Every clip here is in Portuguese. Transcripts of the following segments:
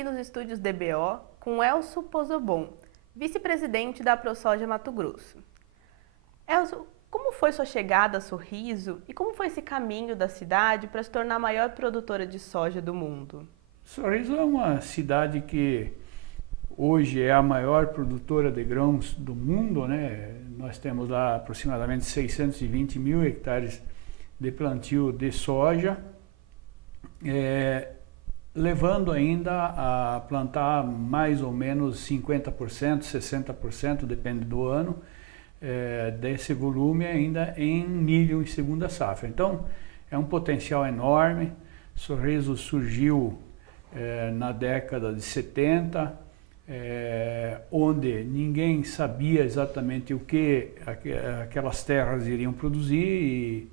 aqui nos estúdios DBO com Elcio Pozobon, vice-presidente da ProSoja Mato Grosso. Elcio, como foi sua chegada a Sorriso e como foi esse caminho da cidade para se tornar a maior produtora de soja do mundo? Sorriso é uma cidade que hoje é a maior produtora de grãos do mundo, né? Nós temos lá aproximadamente 620 mil hectares de plantio de soja, levando ainda a plantar mais ou menos 50%, 60%, depende do ano, desse volume ainda em milho em segunda safra. Então, é um potencial enorme. Sorriso surgiu na década de 70, onde ninguém sabia exatamente o que aquelas terras iriam produzir e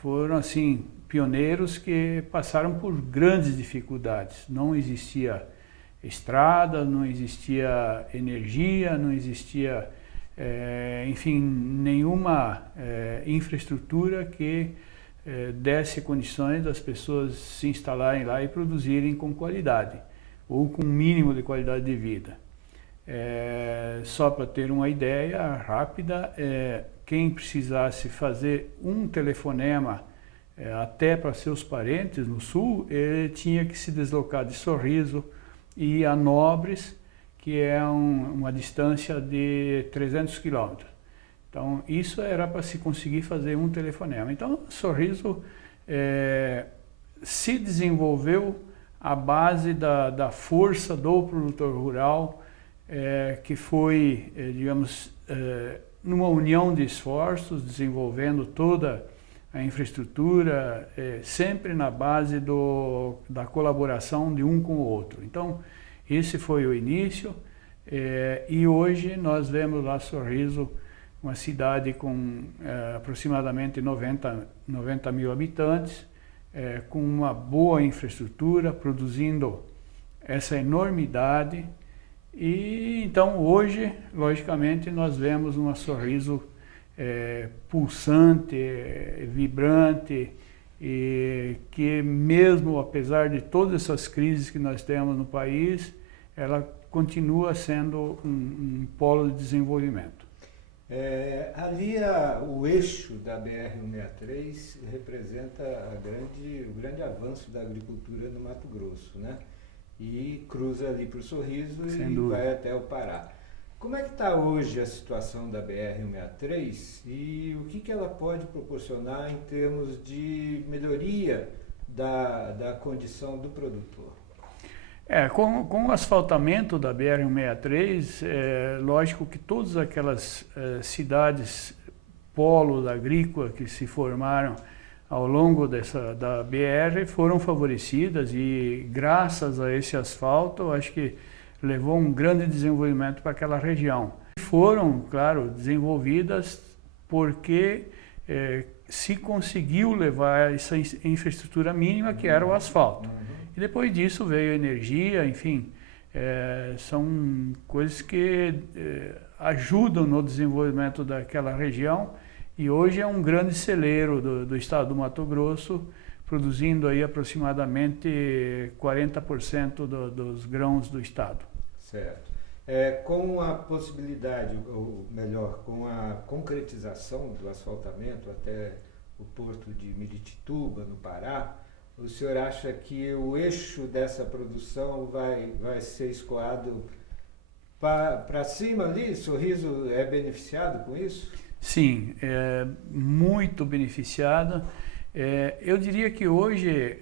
foram assim pioneiros que passaram por grandes dificuldades. Não existia estrada, não existia energia, não existia, enfim, nenhuma infraestrutura que desse condições das pessoas se instalarem lá e produzirem com qualidade, ou com um mínimo de qualidade de vida. Só para ter uma ideia rápida, quem precisasse fazer um telefonema até para seus parentes no sul, ele tinha que se deslocar de Sorriso e ir a Nobres, que é uma distância de 300 quilômetros. Então, isso era para se conseguir fazer um telefonema. Então, Sorriso se desenvolveu à base da força do produtor rural, que foi, digamos, numa união de esforços, desenvolvendo toda a infraestrutura, sempre na base da colaboração de um com o outro. Então, esse foi o início, e hoje nós vemos lá Sorriso, uma cidade com aproximadamente 90 mil habitantes, com uma boa infraestrutura, produzindo essa enormidade. E então hoje, logicamente, nós vemos uma Sorriso pulsante, vibrante, e que mesmo apesar de todas essas crises que nós temos no país, ela continua sendo um polo de desenvolvimento. Ali o eixo da BR-163 representa o grande avanço da agricultura no Mato Grosso, né? E cruza ali para o Sorriso e vai até o Pará. Como é que está hoje a situação da BR-163 e o que ela pode proporcionar em termos de melhoria da condição do produtor? Com o asfaltamento da BR-163, lógico que todas aquelas cidades polos agrícolas que se formaram ao longo da BR foram favorecidas e graças a esse asfalto, acho que levou um grande desenvolvimento para aquela região. Foram, claro, desenvolvidas porque se conseguiu levar essa infraestrutura mínima que era o asfalto. E depois disso veio a energia, enfim, são coisas que ajudam no desenvolvimento daquela região e hoje é um grande celeiro do estado do Mato Grosso, produzindo aí aproximadamente 40% dos grãos do estado. Certo. Com a possibilidade, ou melhor, com a concretização do asfaltamento até o porto de Miritituba, no Pará, o senhor acha que o eixo dessa produção vai ser escoado para cima ali? Sorriso é beneficiado com isso? Sim, é muito beneficiado. Eu diria que hoje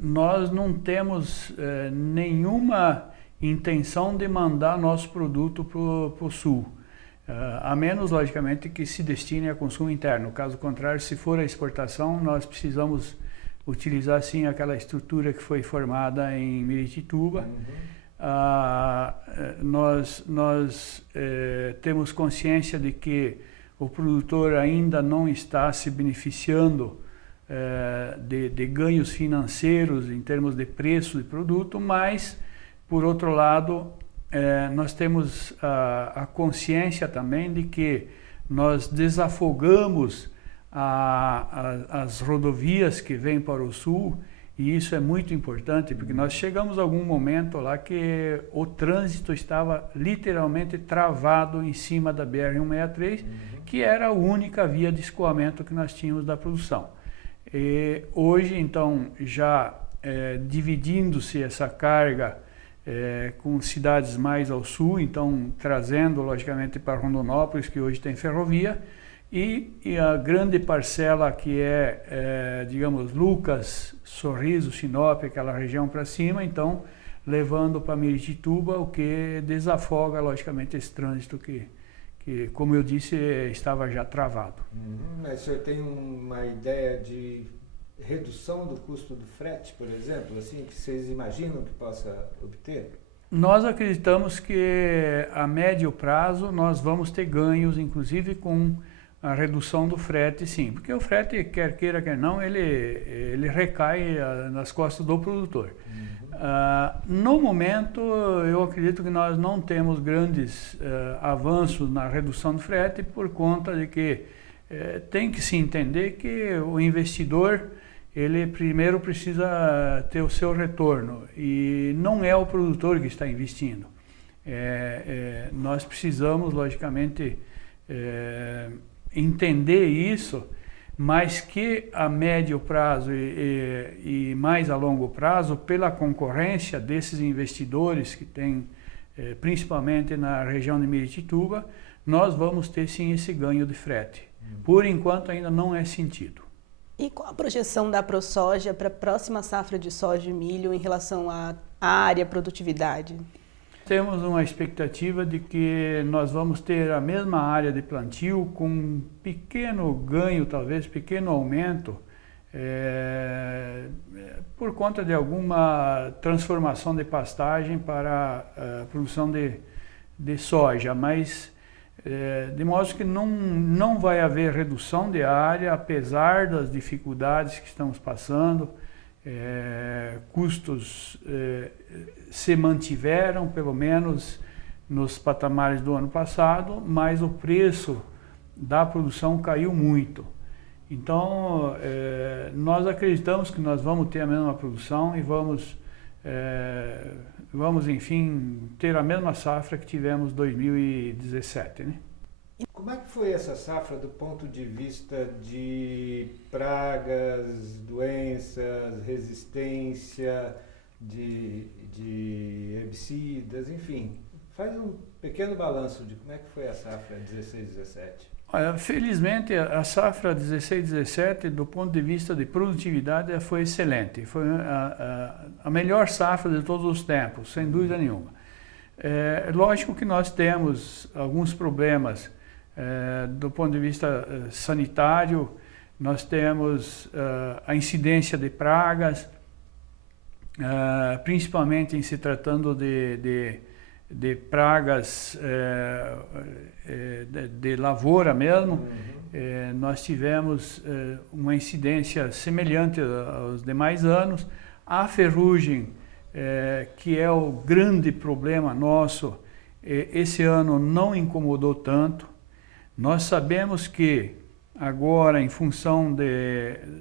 nós não temos nenhuma intenção de mandar nosso produto para o sul, a menos, logicamente, que se destine a consumo interno. Caso contrário, se for a exportação, nós precisamos utilizar, sim, aquela estrutura que foi formada em Miritituba. Nós temos consciência de que o produtor ainda não está se beneficiando de ganhos financeiros em termos de preço de produto, mas, por outro lado, nós temos a consciência também de que nós desafogamos as rodovias que vêm para o sul E isso é muito importante, porque nós chegamos a algum momento lá que o trânsito estava literalmente travado em cima da BR-163, que era a única via de escoamento que nós tínhamos da produção. E hoje, então, já dividindo-se essa carga com cidades mais ao sul, então trazendo, logicamente, para Rondonópolis, que hoje tem ferrovia, e a grande parcela que digamos, Lucas, Sorriso, Sinop, aquela região para cima, então levando para Miritituba, o que desafoga, logicamente, esse trânsito que, como eu disse, estava já travado. Mas o senhor tem uma ideia de redução do custo do frete, por exemplo, assim, que vocês imaginam que possa obter? Nós acreditamos que a médio prazo nós vamos ter ganhos, inclusive com a redução do frete, sim, porque o frete, quer queira, quer não, ele recai nas costas do produtor. No momento, eu acredito que nós não temos grandes avanços na redução do frete por conta de que tem que se entender que o investidor, ele primeiro precisa ter o seu retorno e não é o produtor que está investindo. Nós precisamos, logicamente, entender isso, mas que a médio prazo e mais a longo prazo, pela concorrência desses investidores que tem, principalmente na região de Miritituba, nós vamos ter sim esse ganho de frete. Por enquanto ainda não é sentido. E qual a projeção da ProSoja para a próxima safra de soja e milho em relação à área, produtividade? Temos uma expectativa de que nós vamos ter a mesma área de plantio com um pequeno ganho, talvez pequeno aumento, por conta de alguma transformação de pastagem para a produção de soja, mas de modo que não vai haver redução de área, apesar das dificuldades que estamos passando. Custos se mantiveram, pelo menos nos patamares do ano passado, mas o preço da produção caiu muito. Então, nós acreditamos que nós vamos ter a mesma produção e vamos, enfim, ter a mesma safra que tivemos em 2017, né? Como é que foi essa safra do ponto de vista de pragas, doenças, resistência de herbicidas, enfim? Faz um pequeno balanço de como é que foi a safra 16-17. Olha, felizmente a safra 16-17, do ponto de vista de produtividade, foi excelente. Foi a melhor safra de todos os tempos, sem dúvida nenhuma. Lógico que nós temos alguns problemas do ponto de vista sanitário, nós temos a incidência de pragas, principalmente em se tratando de pragas de lavoura mesmo. Nós tivemos uma incidência semelhante aos demais anos. A ferrugem, que é o grande problema nosso, esse ano não incomodou tanto. Nós sabemos que agora, em função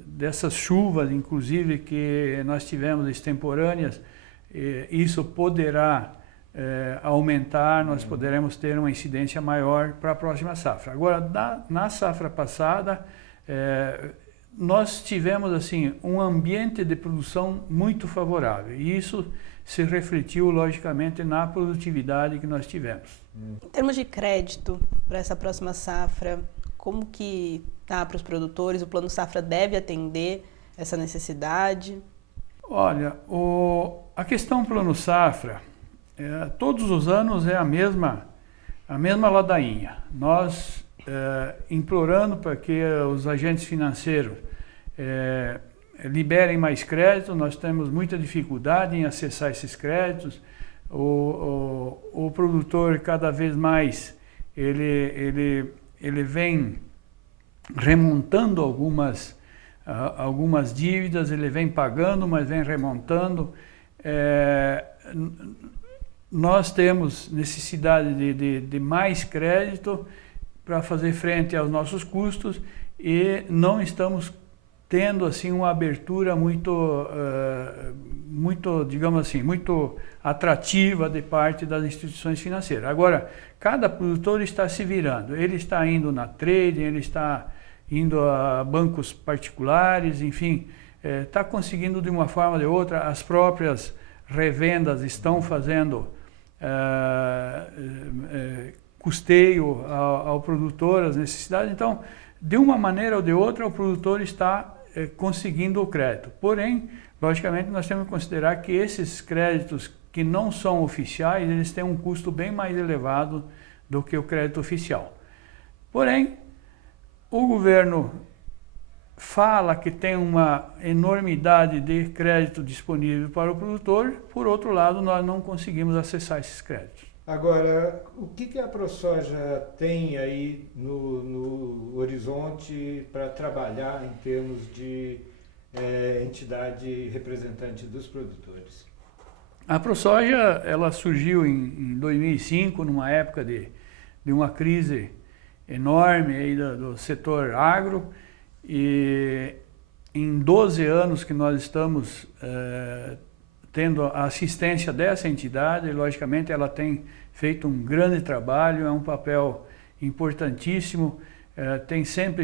dessas chuvas, inclusive que nós tivemos extemporâneas, isso poderá aumentar, nós poderemos ter uma incidência maior para a próxima safra. Agora, na safra passada, nós tivemos assim um ambiente de produção muito favorável e isso se refletiu, logicamente, na produtividade que nós tivemos. Em termos de crédito para essa próxima safra, como que está para os produtores? O Plano Safra deve atender essa necessidade? Olha, a questão Plano Safra, todos os anos é a mesma ladainha. Nós implorando para que os agentes financeiros liberem mais crédito, nós temos muita dificuldade em acessar esses créditos. O produtor cada vez mais ele vem remontando algumas dívidas, ele vem pagando, mas vem remontando. Nós temos necessidade de mais crédito para fazer frente aos nossos custos e não estamos tendo assim uma abertura muito, digamos assim, muito atrativa de parte das instituições financeiras. Agora, cada produtor está se virando. Ele está indo na trading, ele está indo a bancos particulares, enfim, está conseguindo de uma forma ou de outra. As próprias revendas estão fazendo custeio ao produtor, às necessidades. Então, de uma maneira ou de outra, o produtor está conseguindo o crédito. Porém, logicamente, nós temos que considerar que esses créditos que não são oficiais, eles têm um custo bem mais elevado do que o crédito oficial. Porém, o governo fala que tem uma enormidade de crédito disponível para o produtor, por outro lado, nós não conseguimos acessar esses créditos. Agora, o que a ProSoja tem aí no horizonte para trabalhar em termos de entidade representante dos produtores? A ProSoja, ela surgiu em 2005, numa época de uma crise enorme aí do setor agro, e em 12 anos que nós estamos tendo a assistência dessa entidade, logicamente ela tem feito um grande trabalho, é um papel importantíssimo, tem sempre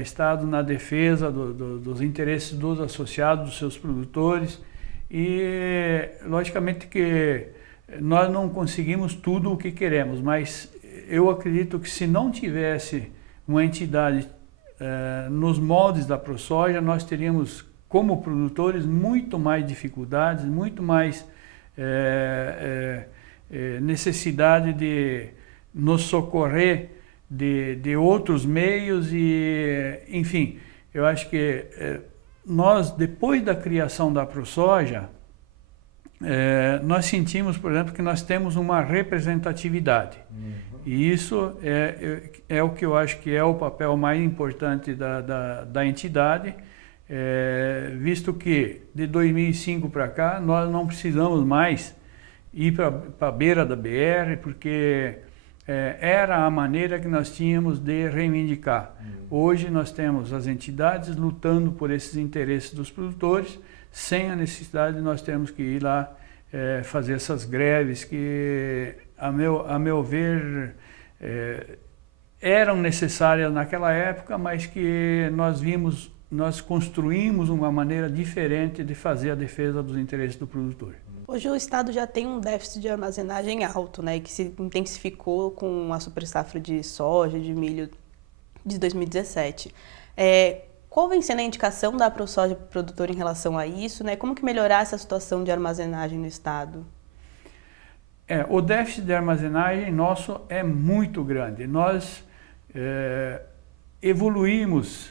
estado na defesa dos interesses dos associados, dos seus produtores, e logicamente que nós não conseguimos tudo o que queremos, mas eu acredito que se não tivesse uma entidade nos moldes da ProSoja, nós teríamos, como produtores, muito mais dificuldades, muito mais necessidade de nos socorrer de outros meios e, enfim, eu acho que nós, depois da criação da ProSoja, nós sentimos, por exemplo, que nós temos uma representatividade. E isso é o que eu acho que é o papel mais importante da entidade, visto que de 2005 para cá nós não precisamos mais ir para a beira da BR, porque era a maneira que nós tínhamos de reivindicar. Hoje nós temos as entidades lutando por esses interesses dos produtores, sem a necessidade de nós termos que ir lá fazer essas greves que, a meu ver, eram necessárias naquela época, mas que nós construímos uma maneira diferente de fazer a defesa dos interesses do produtor. Hoje o Estado já tem um déficit de armazenagem alto, né, que se intensificou com a supersafra de soja, de milho de 2017. Qual vem sendo a indicação da ProSoja para o produtor em relação a isso, né? Como que melhorar essa situação de armazenagem no Estado? O déficit de armazenagem nosso é muito grande. Nós evoluímos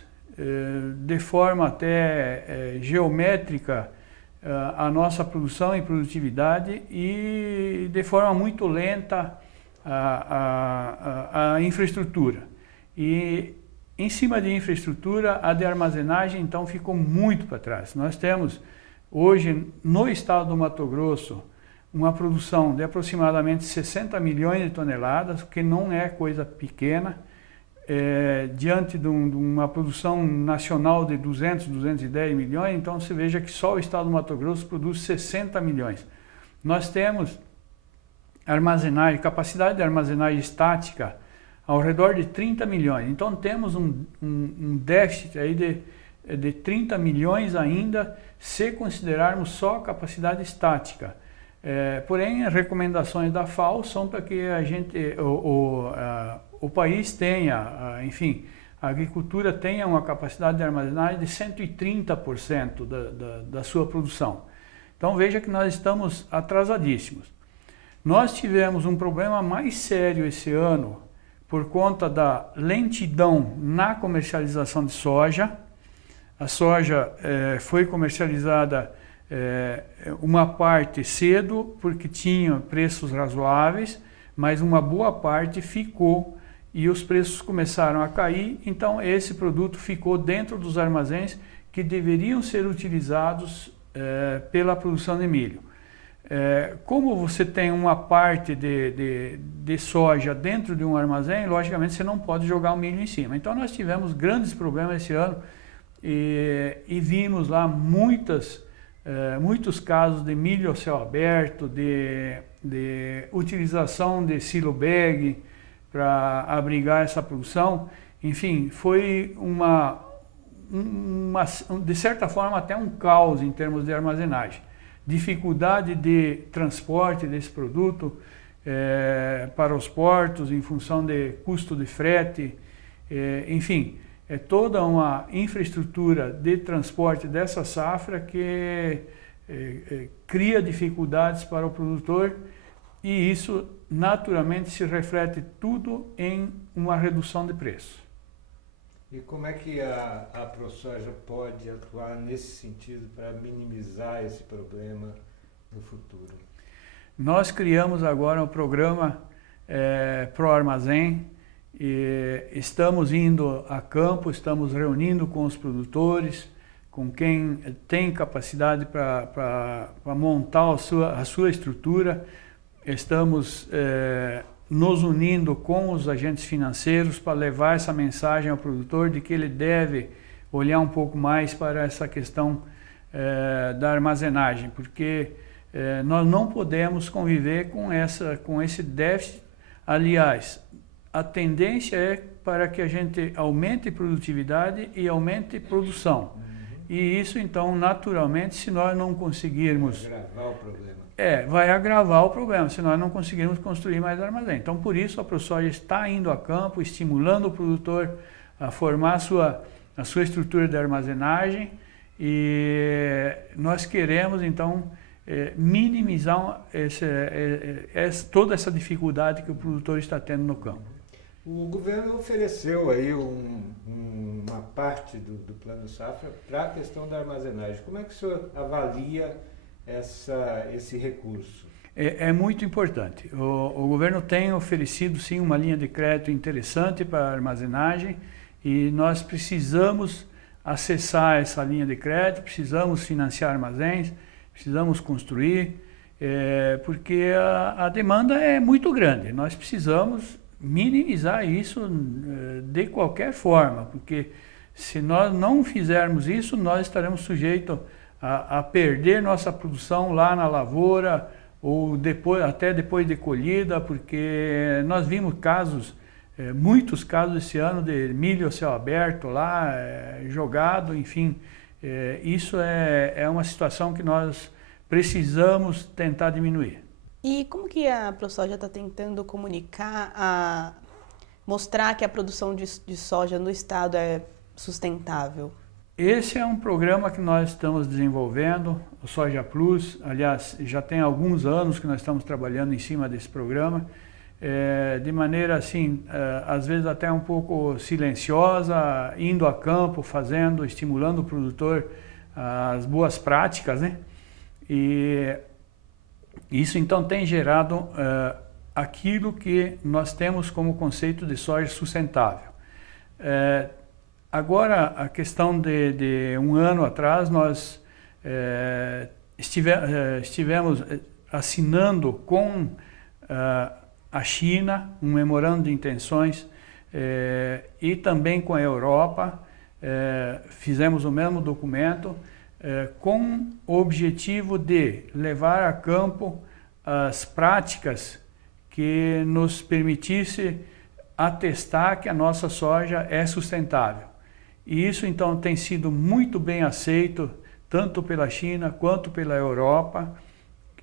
de forma até geométrica a nossa produção e produtividade e de forma muito lenta a infraestrutura. E em cima de infraestrutura, a de armazenagem então ficou muito para trás. Nós temos hoje no estado do Mato Grosso uma produção de aproximadamente 60 milhões de toneladas, o que não é coisa pequena, diante de uma produção nacional de 200, 210 milhões, então você veja que só o estado do Mato Grosso produz 60 milhões. Nós temos capacidade de armazenagem estática ao redor de 30 milhões, então temos um déficit aí de 30 milhões ainda, se considerarmos só a capacidade estática. Porém, as recomendações da FAO são para que o país tenha, enfim, a agricultura tenha uma capacidade de armazenagem de 130% da sua produção. Então veja que nós estamos atrasadíssimos. Nós tivemos um problema mais sério esse ano por conta da lentidão na comercialização de soja. A soja foi comercializada uma parte cedo, porque tinha preços razoáveis, mas uma boa parte ficou e os preços começaram a cair, então esse produto ficou dentro dos armazéns que deveriam ser utilizados pela produção de milho. Como você tem uma parte de soja dentro de um armazém, logicamente você não pode jogar o milho em cima. Então nós tivemos grandes problemas esse ano e vimos lá muitos casos de milho ao céu aberto, de utilização de silo bag para abrigar essa produção. Enfim, foi de certa forma até um caos em termos de armazenagem. Dificuldade de transporte desse produto para os portos em função de custo de frete, enfim, é toda uma infraestrutura de transporte dessa safra que cria dificuldades para o produtor, e isso naturalmente se reflete tudo em uma redução de preço. E como é que a ProSoja pode atuar nesse sentido para minimizar esse problema no futuro? Nós criamos agora um programa Pro Armazém, e estamos indo a campo, estamos reunindo com os produtores, com quem tem capacidade para montar a sua estrutura. Estamos nos unindo com os agentes financeiros para levar essa mensagem ao produtor de que ele deve olhar um pouco mais para essa questão da armazenagem, porque nós não podemos conviver com esse déficit. Aliás, a tendência é para que a gente aumente produtividade e aumente produção. E isso, então, naturalmente, se nós não conseguirmos... Vai agravar o problema. Vai agravar o problema, se nós não conseguirmos construir mais armazém. Então, por isso, a ProSoja está indo a campo, estimulando o produtor a formar a sua estrutura de armazenagem, e nós queremos, então, minimizar toda essa dificuldade que o produtor está tendo no campo. O governo ofereceu aí uma parte do Plano Safra para a questão da armazenagem. Como é que o senhor avalia esse recurso? É muito importante. O governo tem oferecido, sim, uma linha de crédito interessante para a armazenagem, e nós precisamos acessar essa linha de crédito, precisamos financiar armazéns, precisamos construir, porque a demanda é muito grande. Nós precisamos minimizar isso de qualquer forma, porque se nós não fizermos isso, nós estaremos sujeitos a perder nossa produção lá na lavoura, ou até depois de colhida, porque nós vimos muitos casos esse ano de milho a céu aberto lá, jogado, enfim. Isso é uma situação que nós precisamos tentar diminuir. E como que a ProSoja está tentando comunicar, mostrar que a produção de soja no estado é sustentável? Esse é um programa que nós estamos desenvolvendo, o Soja Plus. Aliás, já tem alguns anos que nós estamos trabalhando em cima desse programa, de maneira assim, às vezes até um pouco silenciosa, indo a campo, estimulando o produtor as boas práticas, né? E isso então tem gerado aquilo que nós temos como conceito de soja sustentável. Agora, a questão de um ano atrás, nós estivemos assinando com a China um memorando de intenções, e também com a Europa, fizemos o mesmo documento, com o objetivo de levar a campo as práticas que nos permitisse atestar que a nossa soja é sustentável. E isso então tem sido muito bem aceito, tanto pela China quanto pela Europa,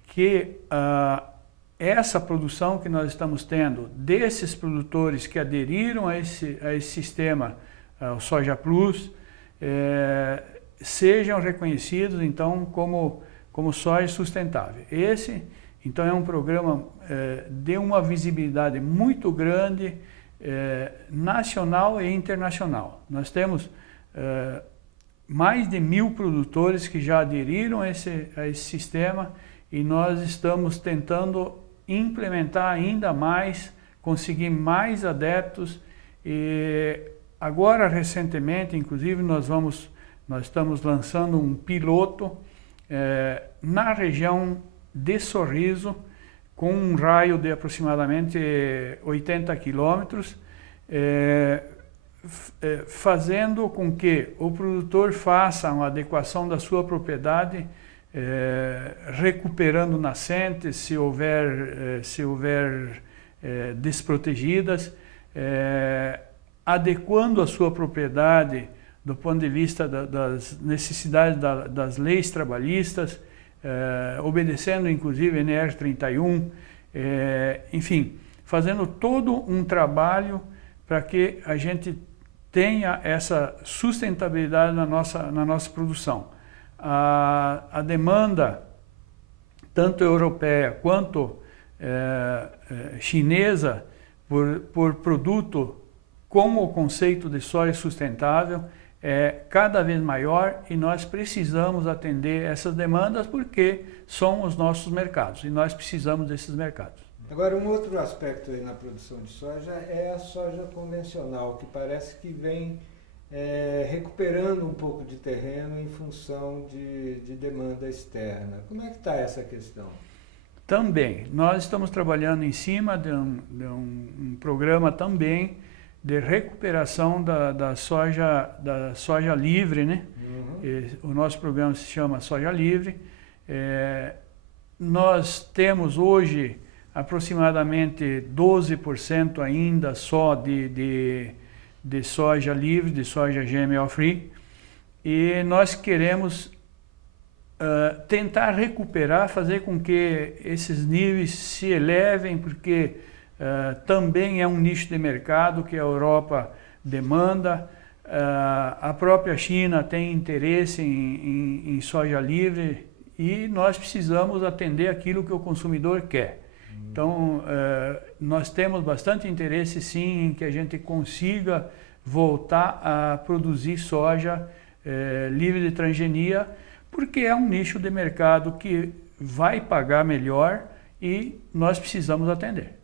que essa produção que nós estamos tendo desses produtores que aderiram a esse sistema, o Soja Plus, sejam reconhecidos então como soja sustentável. Esse então é um programa de uma visibilidade muito grande, nacional e internacional. Nós temos mais de 1000 produtores que já aderiram a esse sistema, e nós estamos tentando implementar ainda mais, conseguir mais adeptos. E agora, recentemente, inclusive, nós estamos lançando um piloto na região de Sorriso, com um raio de aproximadamente 80 quilômetros, fazendo com que o produtor faça uma adequação da sua propriedade, recuperando nascentes, se houver desprotegidas, adequando a sua propriedade do ponto de vista das necessidades das leis trabalhistas, obedecendo inclusive a NR 31, enfim, fazendo todo um trabalho para que a gente tenha essa sustentabilidade na nossa produção. A demanda, tanto europeia quanto chinesa, por produto com o conceito de soja sustentável é cada vez maior, e nós precisamos atender essas demandas porque são os nossos mercados e nós precisamos desses mercados. Agora, um outro aspecto aí na produção de soja é a soja convencional, que parece que vem recuperando um pouco de terreno em função de demanda externa. Como é que está essa questão? Também, nós estamos trabalhando em cima de um programa também de recuperação da soja livre, né? Uhum. O nosso programa se chama Soja Livre. Nós temos hoje aproximadamente 12% ainda só de soja livre, de soja GMO free, e nós queremos tentar recuperar, fazer com que esses níveis se elevem, porque também é um nicho de mercado que a Europa demanda, a própria China tem interesse em soja livre, e nós precisamos atender aquilo que o consumidor quer. Então, nós temos bastante interesse sim em que a gente consiga voltar a produzir soja livre de transgenia, porque é um nicho de mercado que vai pagar melhor e nós precisamos atender.